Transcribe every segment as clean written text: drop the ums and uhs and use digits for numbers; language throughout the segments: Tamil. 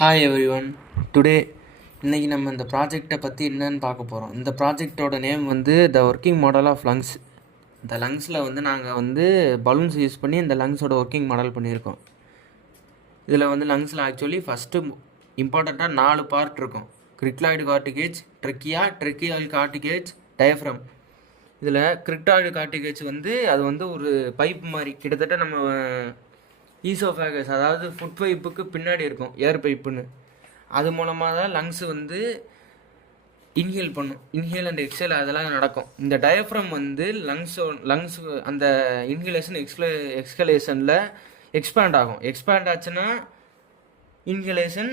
Hi every one. டுடே இன்றைக்கி நம்ம இந்த ப்ராஜெக்டை பற்றி என்னன்னு பார்க்க போகிறோம். இந்த ப்ராஜெக்டோட நேம் வந்து the working model of lungs. இந்த லங்ஸில் வந்து நாங்கள் வந்து பலூன்ஸ் யூஸ் பண்ணி இந்த லங்ஸோட ஒர்க்கிங் மாடல் பண்ணியிருக்கோம். இதில் வந்து லங்ஸில் ஆக்சுவலி ஃபஸ்ட்டு இம்பார்ட்டண்ட்டாக 4 பார்ட் இருக்கும். கிரிக்லாய்டு கார்டிகேஜ், ட்ரெக்கியல் கார்டிகேஜ், டயஃப்ரம். இதில் கிரிக்டாய்டு கார்டிகேஜ் வந்து அது வந்து ஒரு பைப் மாதிரி, கிட்டத்தட்ட நம்ம ஈசோஃபேகஸ் அதாவது ஃபுட் பைப்புக்கு பின்னாடி இருக்கும், ஏர் பைப்புன்னு. அது மூலமாக தான் லங்ஸு வந்து இன்ஹேல் பண்ணும். இன்ஹேல் அண்ட் எக்ஸேல் அதெல்லாம் நடக்கும். இந்த டயஃப்ரம் வந்து லங்ஸ் அந்த இன்ஹேலேஷன் எக்ஸ்கலேஷனில் எக்ஸ்பேண்ட் ஆகும். எக்ஸ்பேண்ட் ஆச்சுன்னா இன்ஹேலேஷன்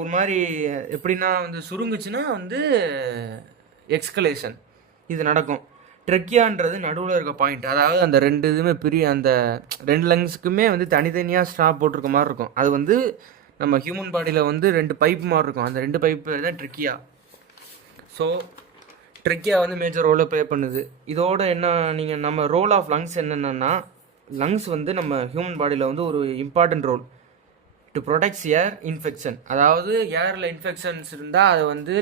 ஒரு மாதிரி எப்படின்னா வந்து சுருங்குச்சுன்னா வந்து எக்ஸ்கலேஷன் இது நடக்கும். ட்ரெக்கியான்றது நடுவில் இருக்க பாயிண்ட், அதாவது அந்த ரெண்டு இதுவுமே அந்த 2 லங்ஸுக்குமே வந்து தனித்தனியாக ஸ்டாப் போட்டிருக்க மாதிரி இருக்கும். அது வந்து நம்ம ஹியூமன் பாடியில் வந்து 2 பைப் மாதிரி இருக்கும். அந்த 2 பைப்பு தான் ட்ரெக்கியா. ஸோ ட்ரெக்கியா வந்து மேஜர் ரோலை ப்ளே பண்ணுது. இதோட என்ன நீங்கள் நம்ம ரோல் ஆஃப் லங்ஸ் என்னென்னா, லங்ஸ் வந்து நம்ம ஹியூமன் பாடியில் வந்து ஒரு important role to protects air infection. அதாவது ஏரில் இன்ஃபெக்ஷன்ஸ் இருந்தால் அதை வந்து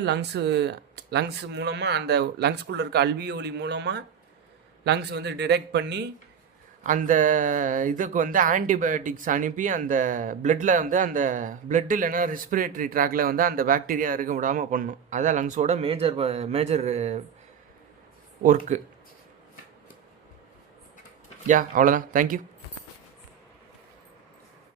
லங்ஸ் மூலமாக அந்த லங்ஸ்குள்ளே இருக்க அல்வியோலி மூலமாக லங்ஸ் வந்து டிடெக்ட் பண்ணி அந்த இதுக்கு வந்து ஆன்டிபயோட்டிக்ஸ் அனுப்பி அந்த பிளட்டில் வந்து அந்த பிளட் இல்லைன்னா ரெஸ்பிரேட்டரி ட்ராக்கில் வந்து அந்த பாக்டீரியா இருக்க விடாமல் பண்ணும். அதான் லங்ஸோட மேஜர் ஒர்க்கு. அவ்வளோதான். தேங்க்யூ.